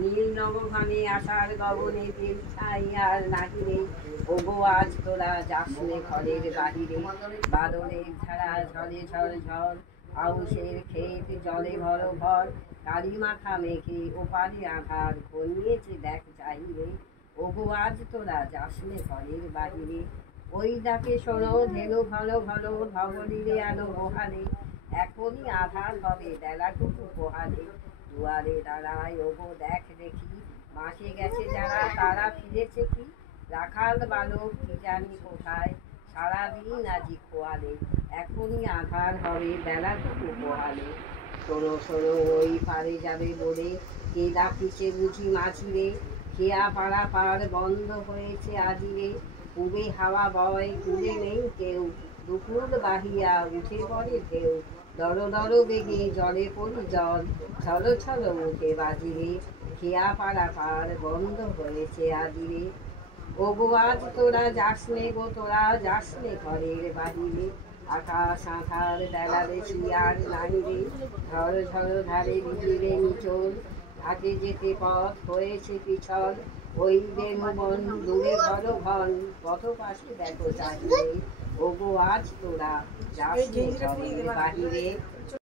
নীল নবঘনে আষাঢ় গগনে তেল ছাই আর নাহিরে, ওগো আজ তোরা যাসনে ঘরের বাহিরে। বাদলের ধারা ঝরে ঝর ঝর, আউশের ক্ষেত জলে ভর ভর, কালি মাখা মেঘে ওপারে আধার, ঘনিয়েছে দেখ চাহিরে, ওগো আজ তোরা যাসনে ঘরের বাহিরে। ওই ডাকে শোনো ধেনু ঘন ঘন, ধবলিরে আলো গোহারে, এখনই আধার হবে বেলাটুকু পোহারে। দুয়ারে দাঁড়ায় ওগো দেখ দেখি, মাসে গেছে যারা তারা ফিরেছে কি, রাখাল বালক কি জানি কোথায়, সারাদিন আজি খোয়ালে, এখনই আধার হবে বেলাটুকু পোহালে। শোনো শোনো ওই পারে যাবে বলে, কে ডাকিছে বুঝি মাঝিরে, খেয়া পাড়া পার বন্ধ হয়েছে আজিরে, পুবে হাওয়া বয় কুলে নেই কেউ, দুপুর বাহিয়া উঠে পড়ে ঢেউ, দর দর বেগে জলে পড়ি জল, ছলো ছলো মুখে বাজিরে, খেয়া পাড়া পার বন্ধ হয়েছে আজিরে। ওগো আজ তোরা যাসনে গো তোরা যাসনে ঘরের বাহিরে, আকাশ আঁধার বেলা বেশি আর নাহিরে, ঝড় ঝড় ধারে বিজিরে নিচল, আগে যেতে পথ হয়েছে পিছল, ওই বেনুবন দূরে ঘর ঘন, পথ পাশে দেখো চাহিরে, ওগো আজ তোরা যাসনে ঘরের বাহিরে।